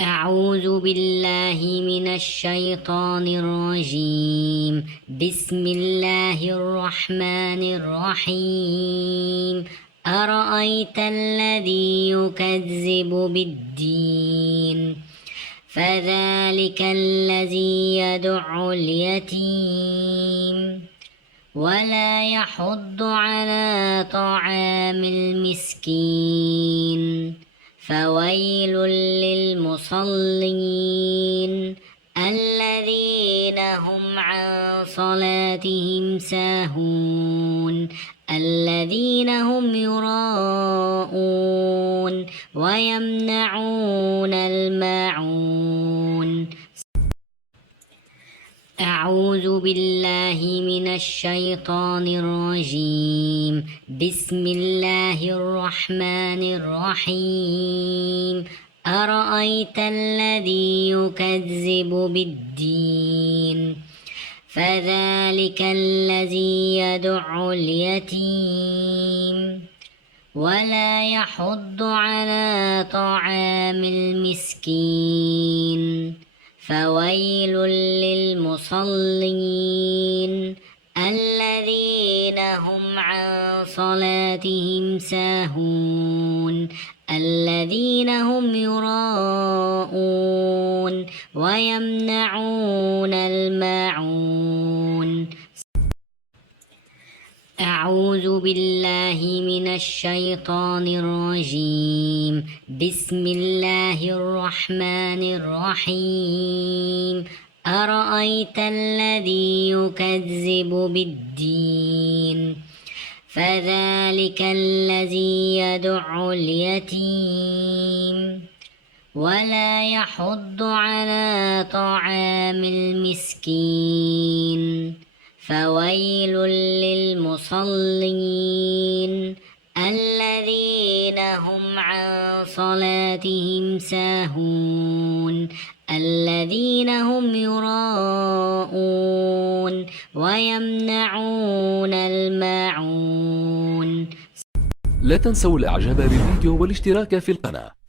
أعوذ بالله من الشيطان الرجيم. بسم الله الرحمن الرحيم. أرأيت الذي يكذب بالدين فذلك الذي يدع اليتيم ولا يحض على طعام المسكين فويل للمصلين الذين هم عن صلاتهم ساهون الذين هم يراءون ويمنعون الماعون. أعوذ بالله من الشيطان الرجيم. بسم الله الرحمن الرحيم. أرأيت الذي يكذب بالدين فذلك الذي يدع اليتيم ولا يحض على طعام المسكين فويل للمصلين الذين هم عن صلاتهم ساهون الذين هم يراءون ويمنعون الماعون. أعوذ بالله من الشيطان الرجيم. بسم الله الرحمن الرحيم. أرأيت الذي يكذب بالدين فذلك الذي يدع اليتيم ولا يحض على طعام المسكين فويل للمصلين الذين هم عن صلاتهم ساهون الذين هم يراءون ويمنعون الماعون. لا تنسوا الإعجاب بالفيديو والاشتراك في القناة.